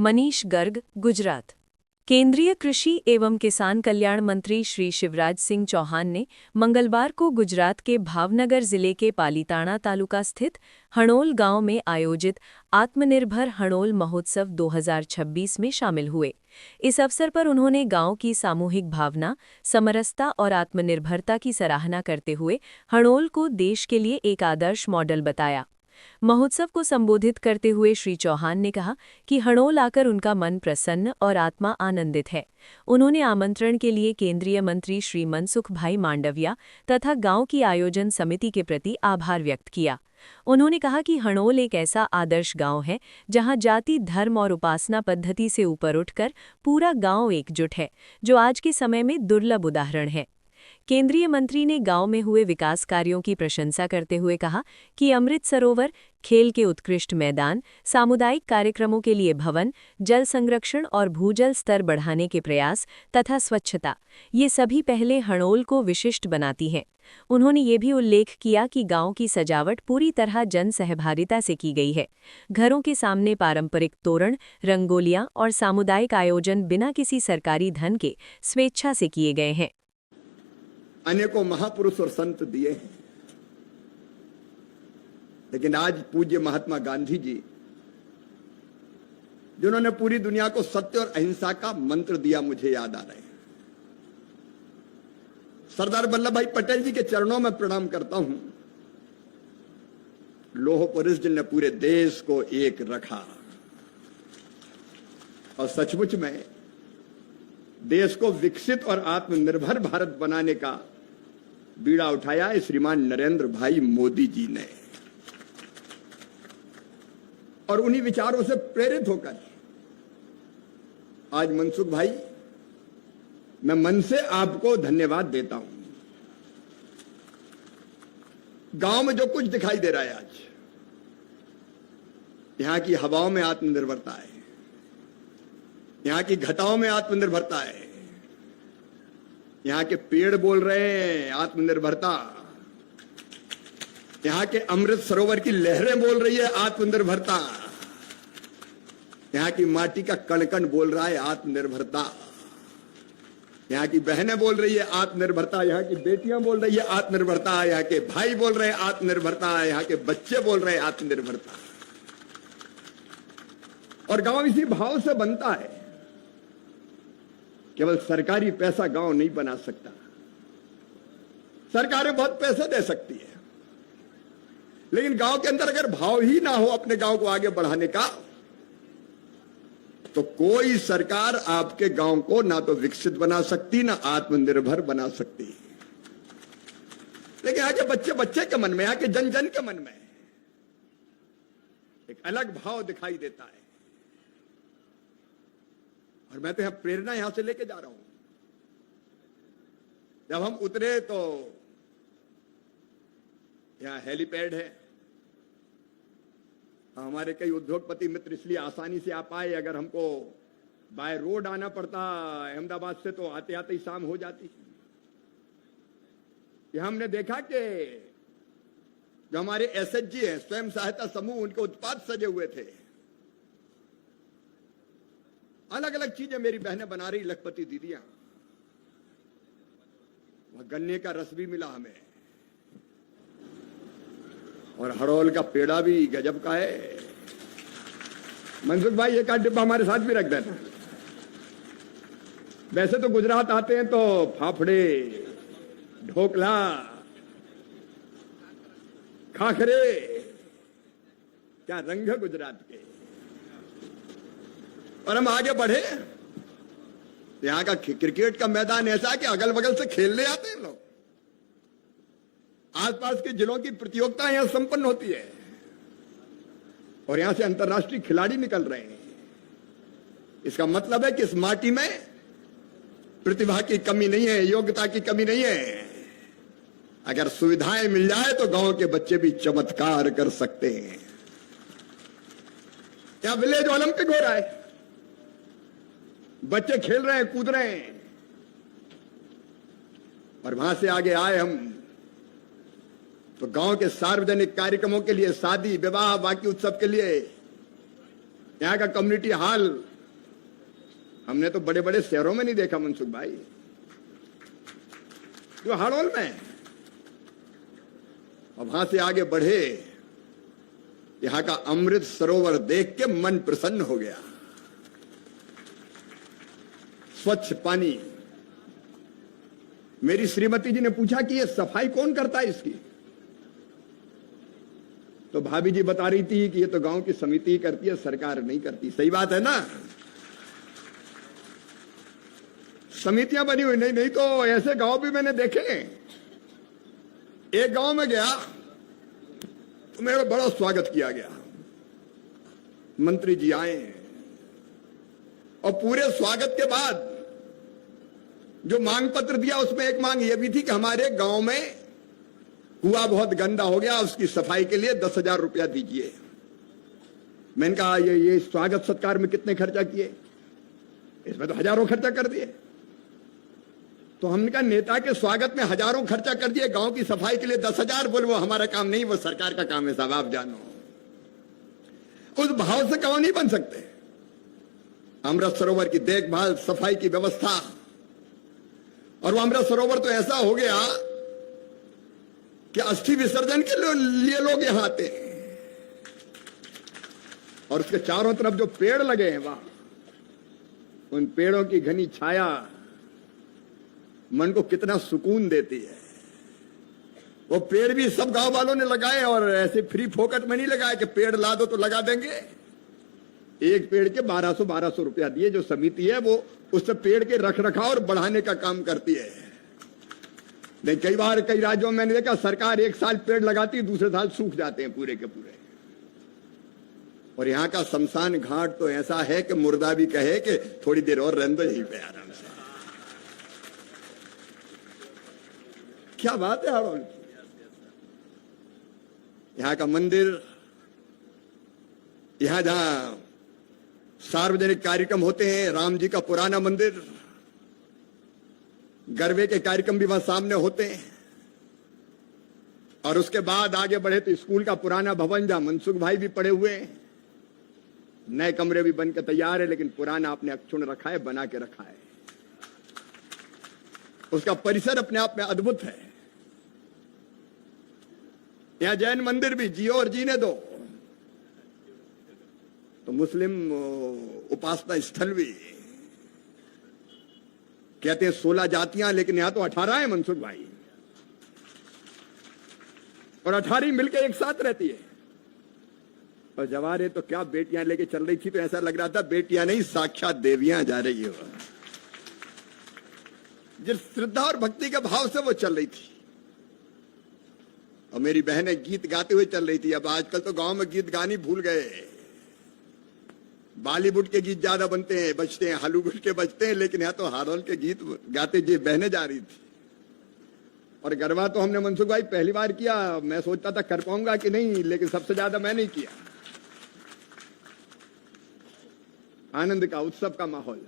मनीष गर्ग, गुजरात। केंद्रीय कृषि एवं किसान कल्याण मंत्री श्री शिवराज सिंह चौहान ने मंगलवार को गुजरात के भावनगर जिले के पालीताणा तालुका स्थित हणोल गांव में आयोजित आत्मनिर्भर हणोल महोत्सव 2026 में शामिल हुए। इस अवसर पर उन्होंने गांव की सामूहिक भावना, समरसता और आत्मनिर्भरता की सराहना करते हुए हणोल को देश के लिए एक आदर्श मॉडल बताया। महोत्सव को संबोधित करते हुए श्री चौहान ने कहा कि हणोल आकर उनका मन प्रसन्न और आत्मा आनंदित है। उन्होंने आमंत्रण के लिए केंद्रीय मंत्री श्री मनसुख भाई मांडविया तथा गांव की आयोजन समिति के प्रति आभार व्यक्त किया। उन्होंने कहा कि हणोल एक ऐसा आदर्श गांव है जहां जाति, धर्म और उपासना पद्धति से ऊपर उठकर पूरा गांव एकजुट है, जो आज के समय में दुर्लभ उदाहरण है। केंद्रीय मंत्री ने गांव में हुए विकास कार्यों की प्रशंसा करते हुए कहा कि अमृत सरोवर, खेल के उत्कृष्ट मैदान, सामुदायिक कार्यक्रमों के लिए भवन, जल संरक्षण और भूजल स्तर बढ़ाने के प्रयास तथा स्वच्छता, ये सभी पहले हणोल को विशिष्ट बनाती हैं। उन्होंने ये भी उल्लेख किया कि गांव की सजावट पूरी तरह जन सहभागिता से की गई है। घरों के सामने पारंपरिक तोरण, रंगोलियां और सामुदायिक आयोजन बिना किसी सरकारी धन के स्वेच्छा से किए गए हैं। अनेकों महापुरुष और संत दिए हैं, लेकिन आज पूज्य महात्मा गांधी जी, जिन्होंने पूरी दुनिया को सत्य और अहिंसा का मंत्र दिया, मुझे याद आ रहे हैं। सरदार वल्लभ भाई पटेल जी के चरणों में प्रणाम करता हूं। लौह पुरुष जिनने पूरे देश को एक रखा और सचमुच में देश को विकसित और आत्मनिर्भर भारत बनाने का बीड़ा उठाया है श्रीमान नरेंद्र भाई मोदी जी ने। और उन्हीं विचारों से प्रेरित होकर आज मनसुख भाई, मैं मन से आपको धन्यवाद देता हूं। गांव में जो कुछ दिखाई दे रहा है आज, यहां की हवाओं में आत्मनिर्भरता है, यहां की घटाओं में आत्मनिर्भरता है, यहां के पेड़ बोल रहे हैं आत्मनिर्भरता, यहां के अमृत सरोवर की लहरें बोल रही है आत्मनिर्भरता, यहां की माटी का कण कण बोल रहा है आत्मनिर्भरता, यहां की बहनें बोल रही है आत्मनिर्भरता, यहां की बेटियां बोल रही है आत्मनिर्भरता, यहां के भाई बोल रहे हैं आत्मनिर्भरता, यहां के बच्चे बोल रहे हैं आत्मनिर्भरता। और गांव इसी भाव से बनता है। केवल सरकारी पैसा गांव नहीं बना सकता। सरकारें बहुत पैसे दे सकती है, लेकिन गांव के अंदर अगर भाव ही ना हो अपने गांव को आगे बढ़ाने का, तो कोई सरकार आपके गांव को ना तो विकसित बना सकती, ना आत्मनिर्भर बना सकती। लेकिन यहाँ के बच्चे बच्चे के मन में, यहाँ के जन जन के मन में एक अलग भाव दिखाई देता है। और मैं तो यहां प्रेरणा यहां से लेके जा रहा हूं। जब हम उतरे तो यहां हेलीपैड है। हमारे कई उद्योगपति मित्र इसलिए आसानी से आ पाए। अगर हमको बाय रोड आना पड़ता अहमदाबाद से, तो आते आते ही शाम हो जाती। यहां हमने देखा कि जो हमारे एसएचजी हैं, स्वयं सहायता समूह, उनके उत्पाद सजे हुए थे। अलग अलग चीजें मेरी बहनें बना रही, लखपति दीदियां। वह गन्ने का रस भी मिला हमें, और हड़ौल का पेड़ा भी गजब का है। मनसुख भाई, एक आध डिब्बा हमारे साथ भी रख देना। वैसे तो गुजरात आते हैं तो फाफड़े, ढोकला, खाखरे, क्या रंग है गुजरात के। और हम आगे बढ़े, यहां का क्रिकेट का मैदान ऐसा कि अगल बगल से खेलने आते हैं लोग। आसपास के जिलों की प्रतियोगिताएं यहां संपन्न होती है, और यहां से अंतर्राष्ट्रीय खिलाड़ी निकल रहे हैं। इसका मतलब है कि इस माटी में प्रतिभा की कमी नहीं है, योग्यता की कमी नहीं है। अगर सुविधाएं मिल जाए तो गांव के बच्चे भी चमत्कार कर सकते हैं। क्या विलेज ओलंपिक हो रहा है, बच्चे खेल रहे हैं, कूद रहे हैं। और वहां से आगे आए हम तो गांव के सार्वजनिक कार्यक्रमों के लिए, शादी विवाह, बाकी उत्सव के लिए यहां का कम्युनिटी हॉल हमने तो बड़े बड़े शहरों में नहीं देखा मनसुख भाई, जो हाड़ौल में। और वहां से आगे बढ़े, यहां का अमृत सरोवर देख के मन प्रसन्न हो गया। स्वच्छ पानी। मेरी श्रीमती जी ने पूछा कि ये सफाई कौन करता है इसकी, तो भाभी जी बता रही थी कि ये तो गांव की समिति करती है, सरकार नहीं करती। सही बात है ना, समितियां बनी हुई नहीं तो ऐसे गांव भी मैंने देखे। एक गांव में गया तो मेरा बड़ा स्वागत किया गया, मंत्री जी आए और पूरे स्वागत के बाद जो मांग पत्र दिया उसमें एक मांग यह भी थी कि हमारे गांव में कुआं बहुत गंदा हो गया, उसकी सफाई के लिए 10,000 रुपया दीजिए। मैंने कहा ये स्वागत सत्कार में कितने खर्चा किए, इसमें तो हजारों खर्चा कर दिए। तो हमने कहा नेता के स्वागत में हजारों खर्चा कर दिए, गांव की सफाई के लिए 10,000। बोले वो हमारा काम नहीं, वो सरकार का काम है साहब, आप जानो। उस भाव से गांव नहीं बन सकते। अमृत सरोवर की देखभाल, सफाई की व्यवस्था, और वो अमृत सरोवर तो ऐसा हो गया कि अस्थि विसर्जन के लिए लोग यहां आते हैं। और उसके चारों तरफ जो पेड़ लगे हैं वहां, उन पेड़ों की घनी छाया मन को कितना सुकून देती है। वो पेड़ भी सब गांव वालों ने लगाए, और ऐसे फ्री फोकट में नहीं लगाए कि पेड़ ला दो तो लगा देंगे। एक पेड़ के 1200 रुपया दिए। जो समिति है वो उस पेड़ के रख रखाव और बढ़ाने का काम करती है। नहीं, कई बार कई राज्यों में मैंने देखा सरकार एक साल पेड़ लगाती है, दूसरे साल सूख जाते हैं पूरे के पूरे। और यहां का शमशान घाट तो ऐसा है कि मुर्दा भी कहे कि थोड़ी देर और रहने दो यहीं पे आराम से। क्या बात है हाड़ौल की। यहां का मंदिर, यहां जहां सार्वजनिक कार्यक्रम होते हैं, राम जी का पुराना मंदिर, गरबे के कार्यक्रम भी वहां सामने होते हैं। और उसके बाद आगे बढ़े तो स्कूल का पुराना भवन जहां मनसुख भाई भी पड़े हुए हैं। नए कमरे भी बनकर तैयार है, लेकिन पुराना आपने अक्षुण्ण रखा है, बना के रखा है। उसका परिसर अपने आप में अद्भुत है। यहां जैन मंदिर भी जियो और जीने दो, तो मुस्लिम उपासना स्थल भी। कहते हैं 16 जातियां, लेकिन यहां तो 18 है मनसुख भाई, और 18 मिलकर एक साथ रहती है। और जवारे तो क्या बेटियां लेके चल रही थी, तो ऐसा लग रहा था बेटियां नहीं साक्षात देवियां जा रही हो। जिस श्रद्धा और भक्ति के भाव से वो चल रही थी। और मेरी बहनें गीत गाते हुए चल रही थी। अब आजकल तो गांव में गीत गानी भूल गए। बॉलीवुड के गीत ज्यादा बनते हैं, बजते हैं, हॉलीवुड के बजते हैं, लेकिन यहाँ तो हाड़ौल के गीत गाते जी बहने जा रही थी। और गरबा तो हमने मनसुख भाई पहली बार किया। मैं सोचता था कर पाऊंगा कि नहीं, लेकिन सबसे ज्यादा मैंने ही किया। आनंद का, उत्सव का माहौल,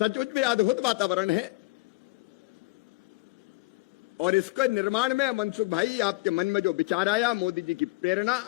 सचमुच में अद्भुत वातावरण है। और इसके निर्माण में मनसुख भाई आपके मन में जो विचार आया, मोदी जी की प्रेरणा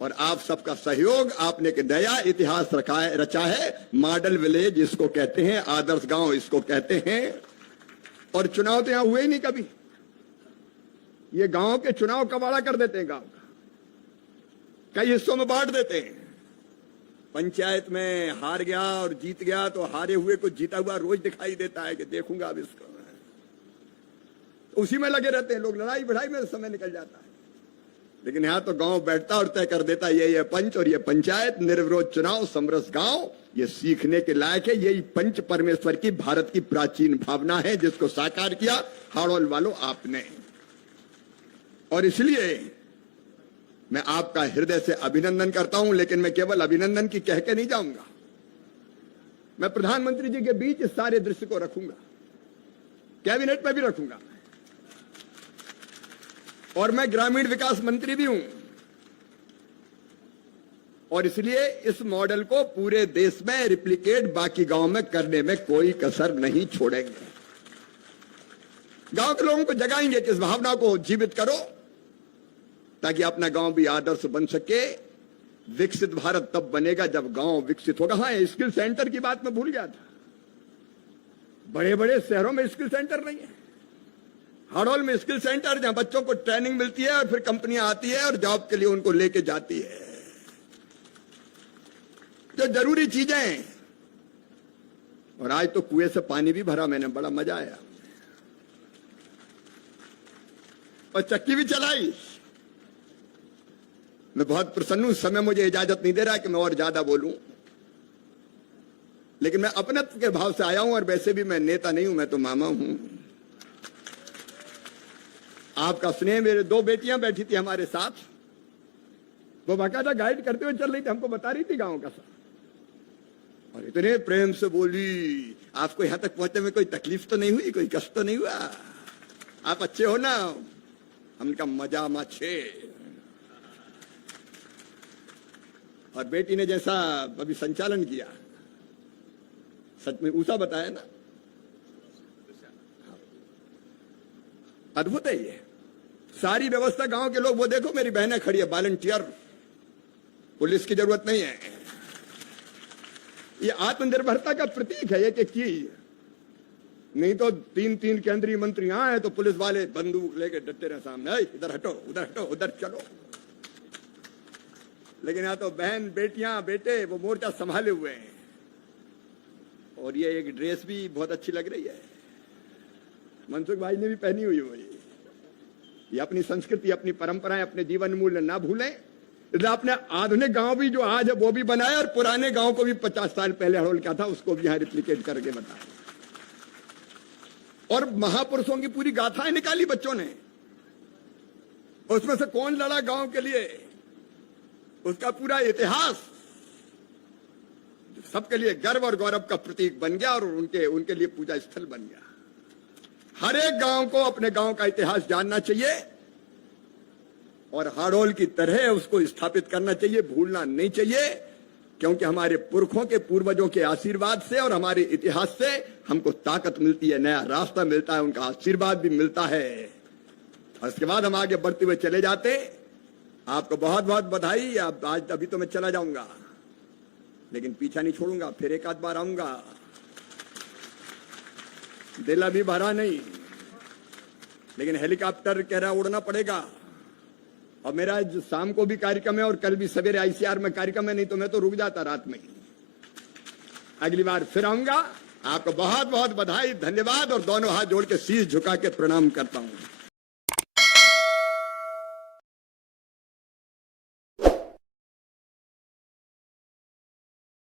और आप सबका सहयोग, आपने एक नया इतिहास रचा है। मॉडल विलेज इसको कहते हैं, आदर्श गांव इसको कहते हैं। और चुनाव तो यहां हुए ही नहीं कभी। ये गांव के चुनाव कबाड़ा कर देते हैं, गांव का कई हिस्सों में बांट देते हैं। पंचायत में हार गया और जीत गया तो हारे हुए को जीता हुआ रोज दिखाई देता है कि देखूंगा अब इसको। उसी में लगे रहते हैं लोग, लड़ाई बढ़ाई में समय निकल जाता है। लेकिन यहां तो गांव बैठता और तय कर देता, ये पंच और ये पंचायत, निर्विरोध चुनाव, समरस गांव, ये सीखने के लायक है। यही पंच परमेश्वर की भारत की प्राचीन भावना है, जिसको साकार किया हाड़ौल वालों आपने। और इसलिए मैं आपका हृदय से अभिनंदन करता हूं। लेकिन मैं केवल अभिनंदन की कह के नहीं जाऊंगा, मैं प्रधानमंत्री जी के बीच इस सारे दृश्य को रखूंगा, कैबिनेट में भी रखूंगा। और मैं ग्रामीण विकास मंत्री भी हूं। और इसलिए इस मॉडल को पूरे देश में रिप्लिकेट बाकी गांव में करने में कोई कसर नहीं छोड़ेंगे। गांव के लोगों को जगाएंगे कि इस भावना को जीवित करो, ताकि अपना गांव भी आदर्श बन सके। विकसित भारत तब बनेगा जब गांव विकसित होगा। हाँ, स्किल सेंटर की बात मैं भूल गया था। बड़े बड़े शहरों में स्किल सेंटर नहीं है। हाड़ौल में स्किल सेंटर, जहां बच्चों को ट्रेनिंग मिलती है और फिर कंपनियां आती है और जॉब के लिए उनको लेके जाती है। जो जरूरी चीजें। और आज तो कुएं से पानी भी भरा मैंने, बड़ा मजा आया। और चक्की भी चलाई। मैं बहुत प्रसन्न हूं। समय मुझे इजाजत नहीं दे रहा कि मैं और ज्यादा बोलूं, लेकिन मैं अपनत्व के भाव से आया हूं। और वैसे भी मैं नेता नहीं हूं, मैं तो मामा हूं। आपका स्नेह। मेरे 2 बेटियां बैठी थी हमारे साथ, वो बाकायदा गाइड करते हुए चल रही थी, हमको बता रही थी गांव का सब। और इतने प्रेम से बोली, आपको यहां तक पहुंचने में कोई तकलीफ तो नहीं हुई, कोई कष्ट तो नहीं हुआ? आप अच्छे हो ना? हमने कहा मजा माछे। और बेटी ने जैसा अभी संचालन किया, सच में ऊषा बताया ना, अद्भुत है ये सारी व्यवस्था। गांव के लोग, वो देखो मेरी बहनें खड़ी है, वॉलंटियर, पुलिस की जरूरत नहीं है। ये आत्मनिर्भरता का प्रतीक है। एक चीज नहीं तो 3 केंद्रीय मंत्री आए तो पुलिस वाले बंदूक लेके डटे रहे सामने, इधर हटो, उधर हटो, उधर चलो। लेकिन यहाँ तो बहन, बेटियां, बेटे वो मोर्चा संभाले हुए हैं। और ये एक ड्रेस भी बहुत अच्छी लग रही है, मनसुख भाई ने भी पहनी हुई है। ये अपनी संस्कृति, अपनी परंपराएं, अपने जीवन मूल्य ना भूलें। इसलिए आपने आधुनिक गांव भी जो आज है वो भी बनाया, और पुराने गांव को भी 50 साल पहले हड़ौल क्या था उसको भी यहां रिप्लिकेट करके बताया। और महापुरुषों की पूरी गाथाएं निकाली बच्चों ने। उसमें से कौन लड़ा गांव के लिए, उसका पूरा इतिहास सबके लिए गर्व और गौरव का प्रतीक बन गया और उनके लिए पूजा स्थल बन गया। हर एक गांव को अपने गांव का इतिहास जानना चाहिए और हाड़ौल की तरह उसको स्थापित करना चाहिए, भूलना नहीं चाहिए। क्योंकि हमारे पुरखों के, पूर्वजों के आशीर्वाद से और हमारे इतिहास से हमको ताकत मिलती है, नया रास्ता मिलता है, उनका आशीर्वाद भी मिलता है। और उसके बाद हम आगे बढ़ते हुए चले जाते। आपको बहुत बहुत बधाई। आज अभी तो मैं चला जाऊंगा, लेकिन पीछा नहीं छोड़ूंगा, फिर एक आध बार आऊंगा। दिल अभी भरा नहीं, लेकिन हेलीकॉप्टर कह रहा उड़ना पड़ेगा। और मेरा आज शाम को भी कार्यक्रम है और कल भी सवेरे आईसीआर में कार्यक्रम है, नहीं तो मैं तो रुक जाता रात में। अगली बार फिर आऊंगा। आपको बहुत बहुत बधाई, धन्यवाद और दोनों हाथ जोड़ के शीश झुका के प्रणाम करता हूं।